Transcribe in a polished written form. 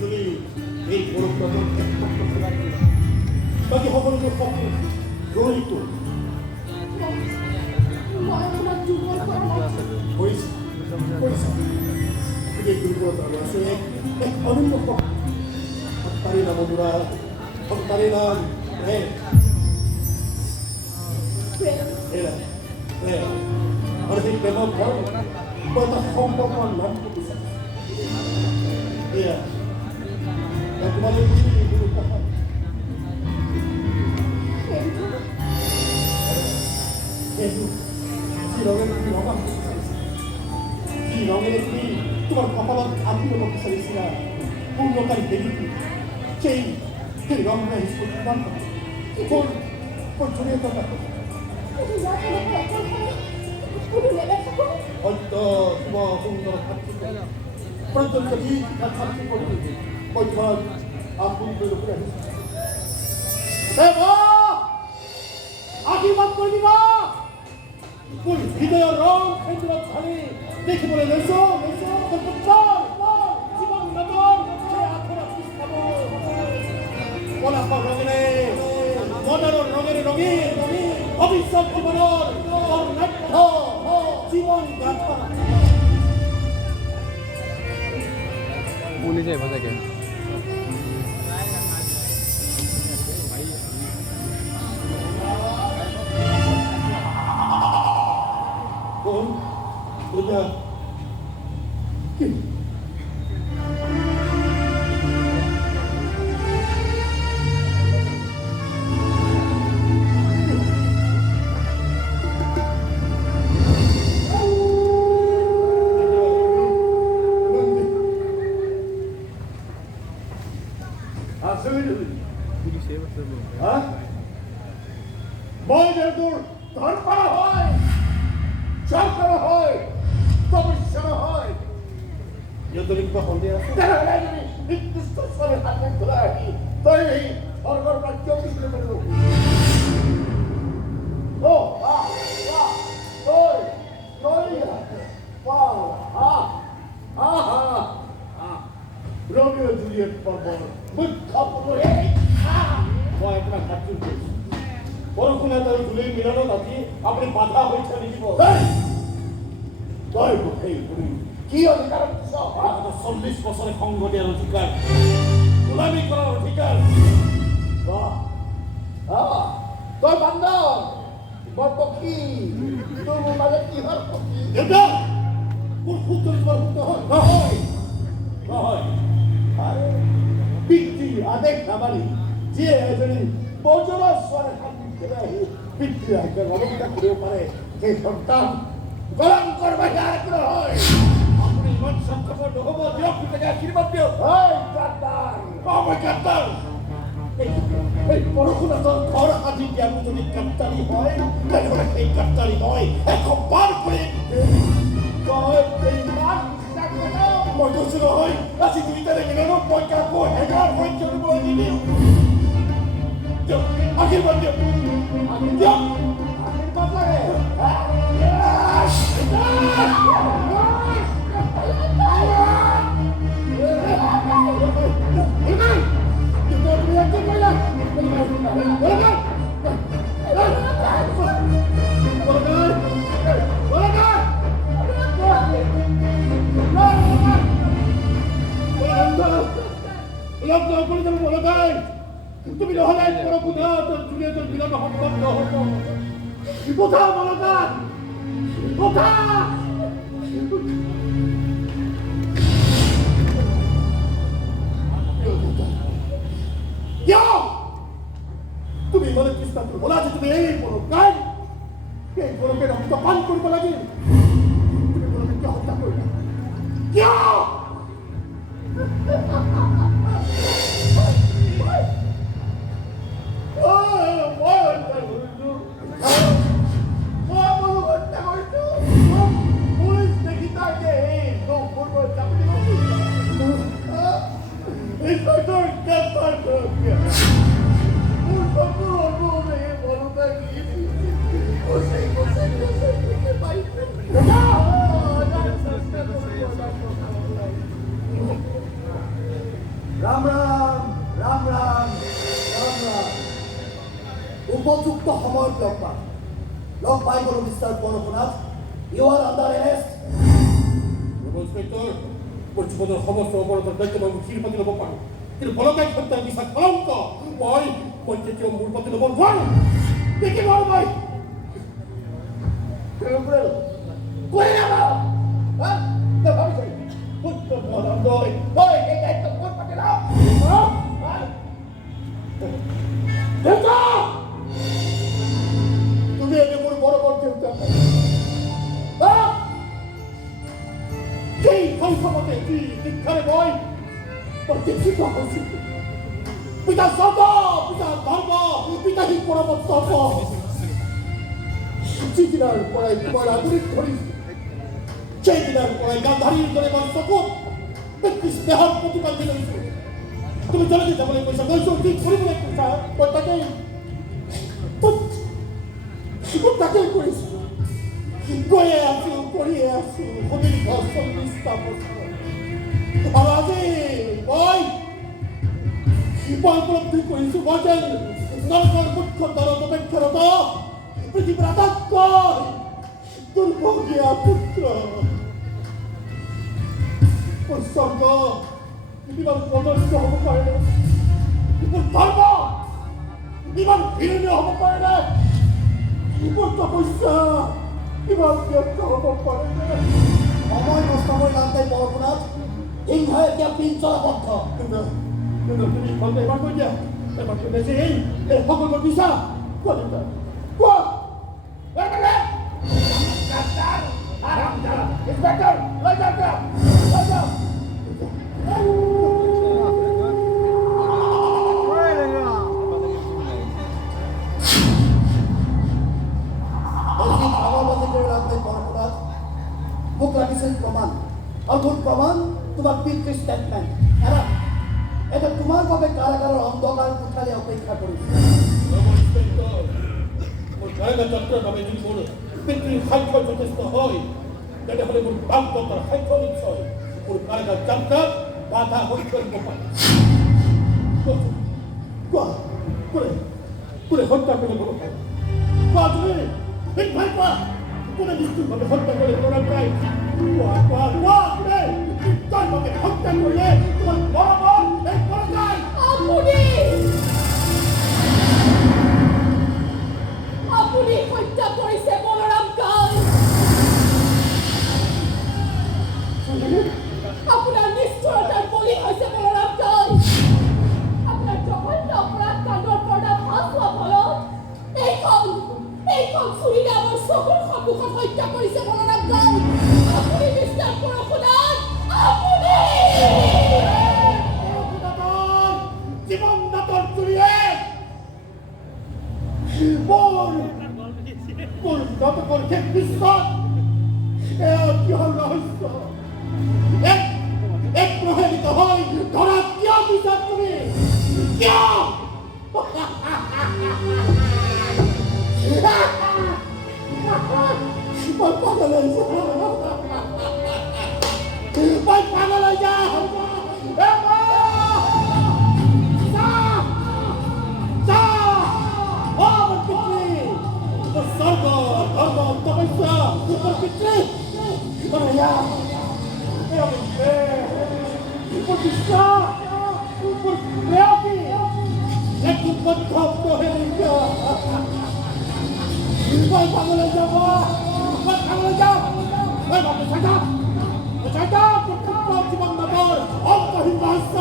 যদি এই পরম্পরা তাকে সকলকে সকল গ্রহিত তোমার কপালত আত্মীয় করতে চাইছিলা পূর্ণকারী দেবীকে সেই রঙটা ছড়িয়ে তো হয়তো শুভ সুন্দর পর্যন্ত ছাত্রী করবে ওই ঘর আপন করে আশীর্বাদ করবি না কোন হৃদয় রং খেতে ধরে দেখে বলে লেসো লেসো জীবন নগর সে আখরা শিখাবো বলা রঙে মনের রঙের রঙে ভবিষ্যৎ জীবনের অর্ণাঢ্য জীবন গাথা ভুলে যায় ভাষাকে আপনি বাধা হয়েছে কি অধিকার 40 বছরে সঙ্গ দেওয়ার অধিকার গোলামি করার অধিকার তোর বান্ধব তোর পক্ষী তোর মাঝে কি হর পক্ষী আরে পিতৃ আদেশ নামানি যে এজনী বজরা স্বরে হাতি খেলে পিতৃ আগে রবটা করেও পারে যে সন্তান গরম করবে আর কোনো হয় আপনি মন সত্যপর হব দিও পিতাকে আশীর্বাদ দিও এই কাতার বাবা কাতার এই পরশুনা তোর ঘর আজি জ্ঞান যদি কাত্তারি হয় তাহলে সেই কাত্তারি নয় এখন বার করে এই মান মজুর হয় আজি তুমি তারে গেল পয়কা কো হেগার হয় চলে বলে দিবি আশীর্বাদ দিও আশীর্বাদ লাগে তুমি নহলে বড় কোথা তোর জুড়ে তোর বিরাট সম্পদ নহব কোথা বলো না কোথা তুমি বলে চেষ্টা করো বলা যে তুমি এই বড় গাই এই বড়কে রক্ত পান করবো লাগে তুমি বড়কে হত্যা করবে রাম রাম রাম রাম রাম রাম উপযুক্ত সময়ত লগ পাই গ'লো mister Parashunath you are under arrest inspector মোৰ জীৱনৰ সমস্ত অপৰাধৰ দায়িত্ব মই শিৰ পাতি ল'ব পাৰোঁ কিন্তু বলকাই হত্যাৰ বিশ্বাস কলংক মই কেতিয়াও মূৰ পাতি ল'ব নোৱাৰোঁ দেখি নোৱাৰোঁ মই কৈ নাযাওঁ তই ভাবিছ পুত্ৰ তই এই দায়িত্ব ক'ত পাতি লওঁ তুমি এনে মোৰ বড় বড় দেউতা সেই শৈশৱতে কি শিক্ষাৰে মই প্ৰতিষ্ঠিত হৈছিল পিতা স্বৰ্গ পিতা ধৰ্ম পিতাহীন পৰমত্ব যিদিনাৰ পৰাই তোমাৰ আগুৰিত ধৰিছিল সেইদিনাৰ পৰাই গান্ধাৰীৰ দৰে মই চকুত ব্যক্তি স্নেহৰ প্ৰতিবান্ধি লৈছোঁ তুমি জলদি যাবলৈ কৈছা গৈছোঁ কি কৰিবলৈ কৈছা মই তাকেই কৰিছোঁ গৈয়ে আছোঁ কৰিয়ে আছোঁ সুদীৰ্ঘ 40টা বছৰ আৰু আজি মই উপলব্ধি কৰিছোঁ মই যেন নৰকৰ মুখ্য দৰত অপেক্ষাৰত পৃথিৱীৰ আটাইতকৈ দুৰ্ভগীয়া পুত্ৰ স্বৰ্গ ইমান প্ৰদৰ্শিত হ'ব পাৰে মোৰ ধৰ্ম ইমান ঘৃণনীয় হ'ব পাৰে মোৰ তপস্যা ইমান ব্যৰ্থ হ'ব পাৰে সময় নষ্ট কৰি লাভ নাই পৰশুনাথ সিংহই এতিয়া পিঞ্জৰাবদ্ধ তুমি ঘৰতে এবাৰ কৈ দিয়া এবাৰ কৈ দিয়া যে এই সকলো মিছা কোৱা দেউতা কোৱা ইন্সপেক্টৰ লৈ যাওক লৈ যাওক মোক লাগিছিল প্ৰমাণ আৰু মোৰ প্ৰমাণ তোমাৰ পিতৃ ষ্টেটমেণ্ট এটা তোমাৰ বাবে কাৰাগাৰৰ অন্ধকাৰ কোঠালি অপেক্ষা কৰিছে মোৰ কাৰাগাৰ যাত্ৰাৰ বাবে যদি মোৰ পিতৃৰ সাক্ষ্য যথেষ্ট হয় তেনেহ'লে মোৰ বাপদাদাৰ সাক্ষ্য নিশ্চয় মোৰ কাৰাগাৰ যাত্ৰাত বাধা হৈ কৰিব পাৰে কোনে হত্যা কৰিব পাৰে কোৱা তুমি শিক্ষাই কোৱা কোনে নিশ্চিতভাৱে হত্যা কৰি কৰা যায় কোৱা কোনে নিশ্চয়ভাৱে হত্যা কৰিলে তোমাৰ বৰাবৰ শেষ কৰা যায় আপুনি হত্যা কৰিছে বলৰাম কাল আপোনাৰ নিষ্ঠুৰতাৰ বলি হৈছে বলৰাম কাল আপোনাৰ জঘন্য অপৰাধ কাণ্ডৰ পৰ্দা ফাঁচ হোৱা ফলত এইখন চুৰি নামৰ চকুৰ সন্মুখত হত্যা কৰিছে বলৰাম কাল আপুনি মিষ্টাৰ পৰশুনাথ আপুনি জীৱন নাটৰ চুৰিয়ে মোৰ নাটকৰ শেষ দৃশ্যত এয়া কিহৰ ৰহস্য এক প্ৰহেলিত হৈ ধৰা কিয় বিচাৰ তুমি কিয় মই পাগল হৈ যাওঁ স্বৰ্গ ধৰ্ম তপস্যা মোৰ পিতৃ প্ৰতিষ্ঠা মোৰ প্ৰেয়সী একবদ্ধ প্ৰহেলিকা মই পাগলৈ যাব মই পাগলৈ যাম মই ভাবি চাই যাম জীৱন নামৰ অন্তহীন ৰহস্য